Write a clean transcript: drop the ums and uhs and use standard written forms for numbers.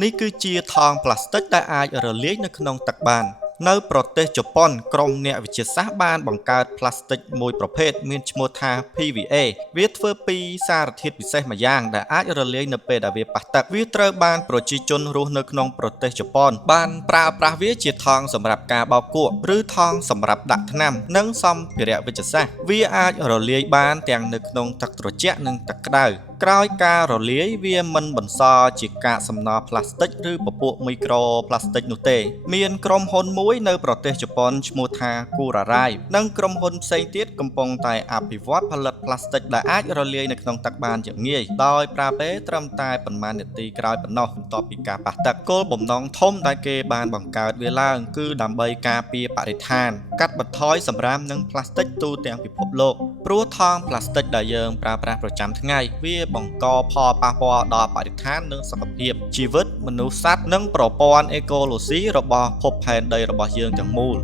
នេះគឺជាថង់ប្លាស្ទិកដែលអាចរលាយនៅក្នុងទឹកបាននៅប្រទេសជប៉ុនក្រុមអ្នកវិទ្យាសាស្ត្របានបង្កើតប្លាស្ទិកមួយប្រភេទមានឈ្មោះថា PVA វាធ្វើពីសារធាតុពិសេសម្យ៉ាងដែលអាចរលាយនៅពេលដែលវាប៉ះទឹកវាត្រូវបានប្រជាជនរស់នៅក្នុងប្រទេសជប៉ុនបានប្រើប្រាស់វាជាថង់សម្រាប់ការបោកគក់ឬថង់សម្រាប់ដាក់ថ្នាំនិងសម្ភារៈវិទ្យាសាស្ត្រវាអាចរលាយបានទាំងនៅក្នុងទឹកត្រជាក់និងទឹកក្តៅក្រោយការរលាយវាមិនបន្សល់ជាកាកសំណល់ប្លាស្ទិកឬពពួកមីក្រូប្លាស្ទិកនោះទេមានក្រុមហ៊ុនមួយនៅប្រទេសជប៉ុនឈ្មោះថា Kurarai និងក្រុមហ៊ុនផ្សេងទៀតកំពុងតែអភិវឌ្ឍផលិតប្លាស្ទិកដែលអាចរលាយនៅក្នុងទឹកបានយ៉ាងងាយដោយប្រើពេលត្រឹមតែប៉ុន្មាននាទីក្រោយប៉ុណ្ណោះបន្ទាប់ពីការប៉ះទឹកគោលបំណងធំដែលគេបានបង្កើតវាឡើងគឺដើម្បីការពារបរិស្ថានកាត់បន្ថយសំរាមនិងប្លាស្ទិកទូទាំងពិភពលោកព្រោះថង់ប្លាស្ទិកដែលយើងប្រើប្រាស់ប្រចាំថ្ងៃវាបង្កផលប៉ះពាល់ដល់បរិស្ថាននិងសុខភាពជីវិតមនុស្សសត្វនិងប្រព័ន្ធអេកូឡូស៊ីរបស់ភពផែនដីរបស់យើងទាំងមូល